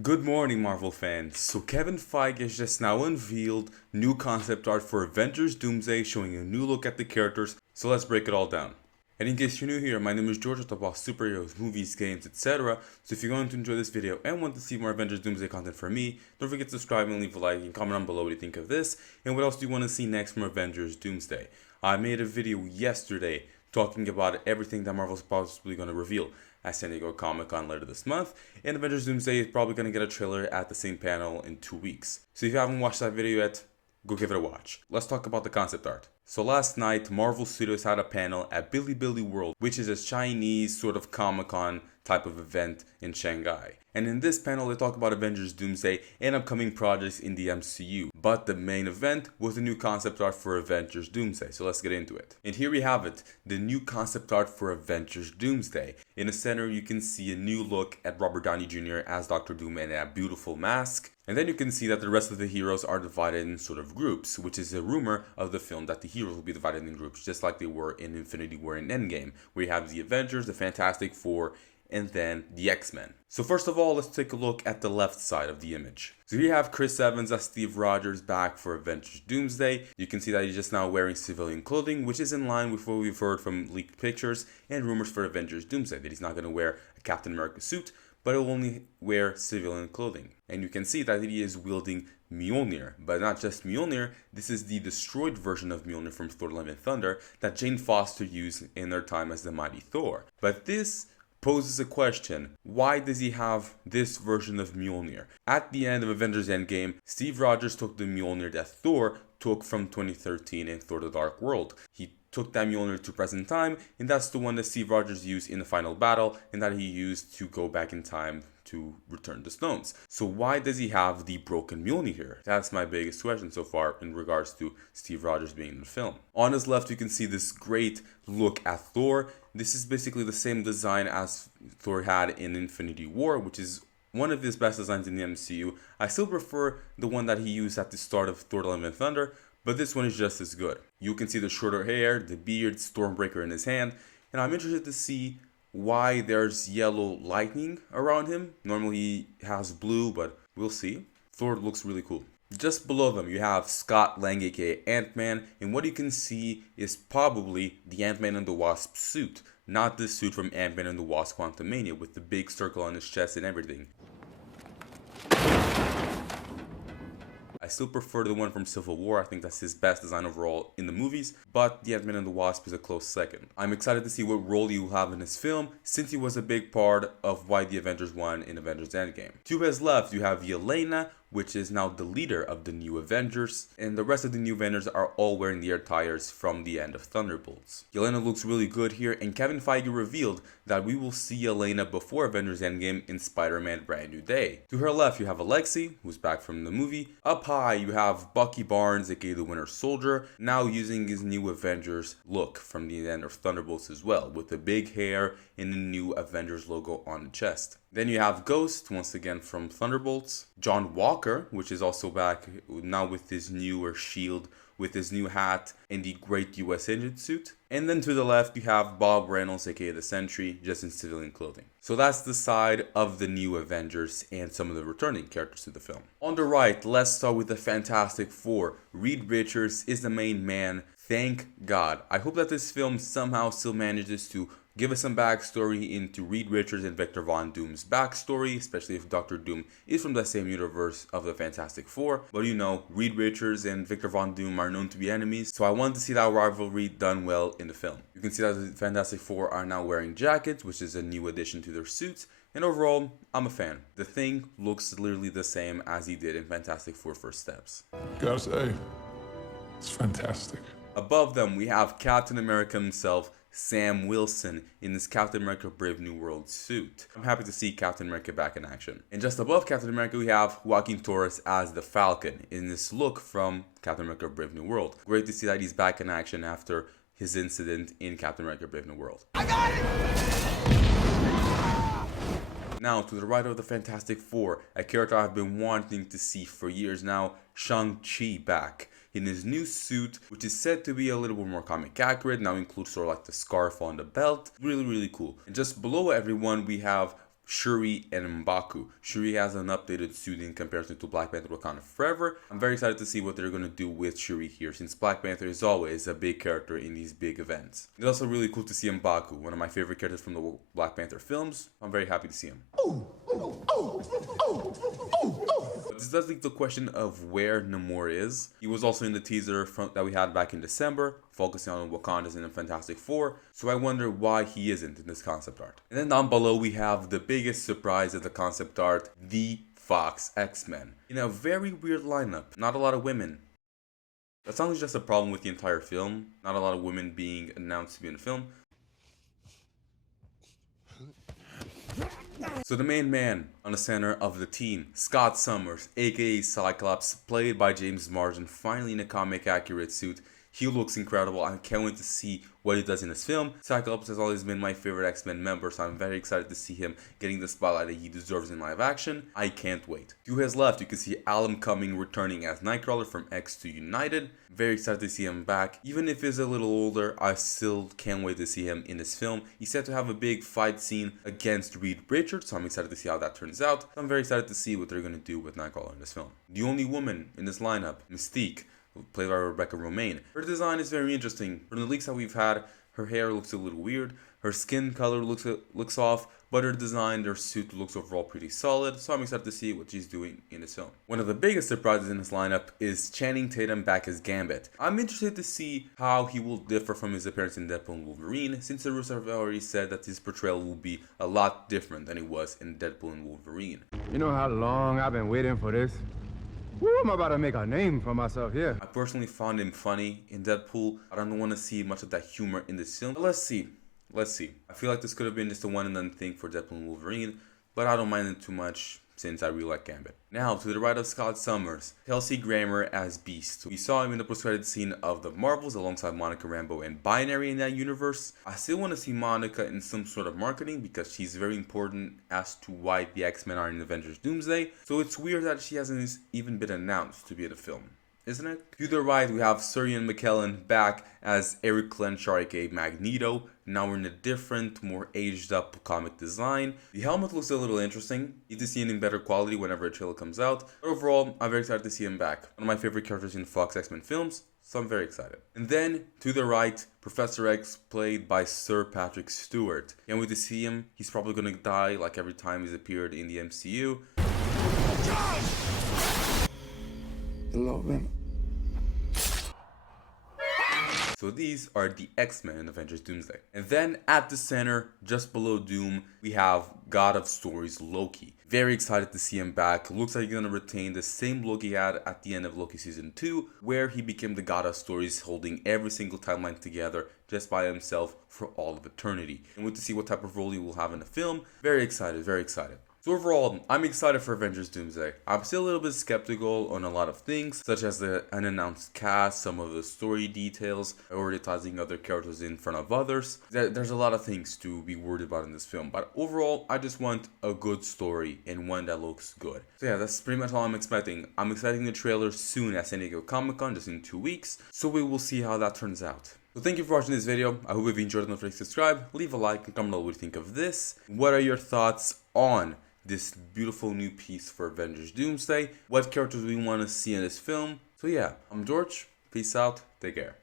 Good morning, Marvel fans. So Kevin Feige has just now unveiled new concept art for Avengers Doomsday, showing a new look at the characters. So let's break it all down. And in case you're new here, my name is George. I talk about superheroes, movies, games, etc. So if you're going to enjoy this video and want to see more Avengers Doomsday content from me, don't forget to subscribe and leave a like and comment down below what you think of this and what else do you want to see next from Avengers Doomsday. I made a video yesterday talking about everything that Marvel's possibly going to reveal at San Diego Comic-Con later this month, and Avengers Doomsday is probably going to get a trailer at the same panel in 2 weeks. So if you haven't watched that video yet, go give it a watch. Let's talk about the concept art. So last night, Marvel Studios had a panel at Bilibili World, which is a Chinese sort of Comic-Con type of event in Shanghai. And in this panel, they talk about Avengers Doomsday and upcoming projects in the MCU. But the main event was the new concept art for Avengers Doomsday, so let's get into it. And here we have it, the new concept art for Avengers Doomsday. In the center, you can see a new look at Robert Downey Jr. as Dr. Doom and a beautiful mask. And then you can see that the rest of the heroes are divided in sort of groups, which is a rumor of the film that the heroes will be divided in groups, just like they were in Infinity War and Endgame, where you have the Avengers, the Fantastic Four, and then the X-Men. So first of all, let's take a look at the left side of the image. So here you have Chris Evans as Steve Rogers back for Avengers Doomsday. You can see that he's just now wearing civilian clothing, which is in line with what we've heard from leaked pictures and rumors for Avengers Doomsday, that he's not going to wear a Captain America suit, but he'll only wear civilian clothing. And you can see that he is wielding Mjolnir, but not just Mjolnir, this is the destroyed version of Mjolnir from Thor Love and Thunder that Jane Foster used in their time as the Mighty Thor. But this poses a question: why does he have this version of Mjolnir? At the end of Avengers Endgame, Steve Rogers took the Mjolnir that Thor took from 2013 in Thor the Dark World. He took that Mjolnir to present time, and that's the one that Steve Rogers used in the final battle, and that he used to go back in time to return the stones. So why does he have the broken Mjolnir here? That's my biggest question so far in regards to Steve Rogers being in the film. On his left, you can see this great look at Thor. This is basically the same design as Thor had in Infinity War, which is one of his best designs in the MCU. I still prefer the one that he used at the start of Thor Love and Thunder, but this one is just as good. You can see the shorter hair, the beard, Stormbreaker in his hand, and I'm interested to see why there's yellow lightning around him. Normally he has blue, but we'll see. Thor looks really cool. Just below them, you have Scott Lang, aka Ant-Man, and what you can see is probably the Ant-Man and the Wasp suit, not the suit from Ant-Man and the Wasp Quantumania with the big circle on his chest and everything. I still prefer the one from Civil War. I think that's his best design overall in the movies, but the Ant-Man and the Wasp is a close second. I'm excited to see what role he will have in this film, since he was a big part of why the Avengers won in Avengers Endgame. To his left, you have Yelena, which is now the leader of the new Avengers, and the rest of the new Avengers are all wearing the attires from the end of Thunderbolts. Yelena looks really good here, and Kevin Feige revealed that we will see Yelena before Avengers Endgame in Spider-Man Brand New Day. To her left, you have Alexei, who's back from the movie. Up high, you have Bucky Barnes, aka the Winter Soldier, now using his new Avengers look from the end of Thunderbolts as well, with the big hair and the new Avengers logo on the chest. Then you have Ghost, once again from Thunderbolts. John Walker, which is also back now with his newer shield, with his new hat and the great US Agent suit. And then to the left, you have Bob Reynolds, aka the Sentry, just in civilian clothing. So that's the side of the new Avengers and some of the returning characters to the film. On the right, let's start with the Fantastic Four. Reed Richards is the main man. Thank God. I hope that this film somehow still manages to give us some backstory into Reed Richards and Victor Von Doom's backstory, especially if Dr. Doom is from the same universe of the Fantastic Four. But you know, Reed Richards and Victor Von Doom are known to be enemies, so I wanted to see that rivalry done well in the film. You can see that the Fantastic Four are now wearing jackets, which is a new addition to their suits, and overall, I'm a fan. The Thing looks literally the same as he did in Fantastic Four First Steps. Gotta say, it's fantastic. Above them, we have Captain America himself, Sam Wilson, in his Captain America Brave New World suit. I'm happy to see Captain America back in action. And just above Captain America, we have Joaquin Torres as the Falcon in this look from Captain America Brave New World. Great to see that he's back in action after his incident in Captain America Brave New World. I got it! Now, to the right of the Fantastic Four, a character I've been wanting to see for years now, Shang-Chi back in his new suit, which is said to be a little bit more comic accurate, now includes sort of like the scarf on the belt. Really, really cool. And just below everyone, we have Shuri and M'Baku. Shuri has an updated suit in comparison to Black Panther Wakanda Forever. I'm very excited to see what they're going to do with Shuri here, since Black Panther is always a big character in these big events. It's also really cool to see M'Baku, one of my favorite characters from the Black Panther films. I'm very happy to see him. But this does leave the question of where Namor is. He was also in the teaser that we had back in December, focusing on Wakanda's in the Fantastic Four, so I wonder why he isn't in this concept art. And then down below we have the biggest surprise of the concept art, the Fox X-Men. In a very weird lineup, not a lot of women. That sounds just a problem with the entire film, not a lot of women being announced to be in the film. So the main man on the center of the team, Scott Summers, aka Cyclops, played by James Marsden, finally in a comic accurate suit. He looks incredible. I can't wait to see what he does in this film. Cyclops has always been my favorite X-Men member, so I'm very excited to see him getting the spotlight that he deserves in live action. I can't wait. To his left, you can see Alan Cumming returning as Nightcrawler from X2 United. Very excited to see him back. Even if he's a little older, I still can't wait to see him in this film. He's set to have a big fight scene against Reed Richards, so I'm excited to see how that turns out. I'm very excited to see what they're going to do with Nightcrawler in this film. The only woman in this lineup, Mystique, played by Rebecca Romaine. Her design is very interesting. From the leaks that we've had, her hair looks a little weird, her skin color looks off, but her design, her suit looks overall pretty solid, so I'm excited to see what she's doing in this film. One of the biggest surprises in this lineup is Channing Tatum back as Gambit. I'm interested to see how he will differ from his appearance in Deadpool and Wolverine, since the Russo have already said that his portrayal will be a lot different than it was in Deadpool and Wolverine. You know how long I've been waiting for this? Woo, I'm about to make a name for myself here. I personally found him funny in Deadpool. I don't want to see much of that humor in this film. But let's see. I feel like this could have been just a one and done thing for Deadpool and Wolverine, but I don't mind it too much since I really like Gambit. Now, to the right of Scott Summers, Kelsey Grammer as Beast. We saw him in the post-credits scene of The Marvels alongside Monica Rambeau and Binary in that universe. I still want to see Monica in some sort of marketing because she's very important as to why the X-Men are in Avengers Doomsday. So it's weird that she hasn't even been announced to be in the film, isn't it? To the right, we have Sir Ian McKellen back as Eric Clenchar, aka Magneto. Now we're in a different, more aged up comic design. The helmet looks a little interesting. Need to see it in better quality whenever a trailer comes out. But overall, I'm very excited to see him back. One of my favorite characters in Fox X-Men films, so I'm very excited. And then, to the right, Professor X, played by Sir Patrick Stewart. Can't wait to see him. He's probably gonna die like every time he's appeared in the MCU. Hello, man. So these are the X-Men in Avengers Doomsday. And then at the center, just below Doom, we have God of Stories Loki. Very excited to see him back. Looks like he's going to retain the same look he had at the end of Loki Season 2, where he became the God of Stories, holding every single timeline together just by himself for all of eternity. And wait to see what type of role he will have in the film. Very excited, very excited. So overall, I'm excited for Avengers Doomsday. I'm still a little bit skeptical on a lot of things, such as the unannounced cast, some of the story details, prioritizing other characters in front of others. There's a lot of things to be worried about in this film, but overall, I just want a good story and one that looks good. So yeah, that's pretty much all I'm expecting. I'm expecting the trailer soon at San Diego Comic-Con, just in 2 weeks, so we will see how that turns out. So thank you for watching this video. I hope you've enjoyed it. Don't forget to subscribe, leave a like, and comment below what you think of this. What are your thoughts on this beautiful new piece for Avengers Doomsday? What characters we want to see in this film? So yeah, I'm George. Peace out. Take care.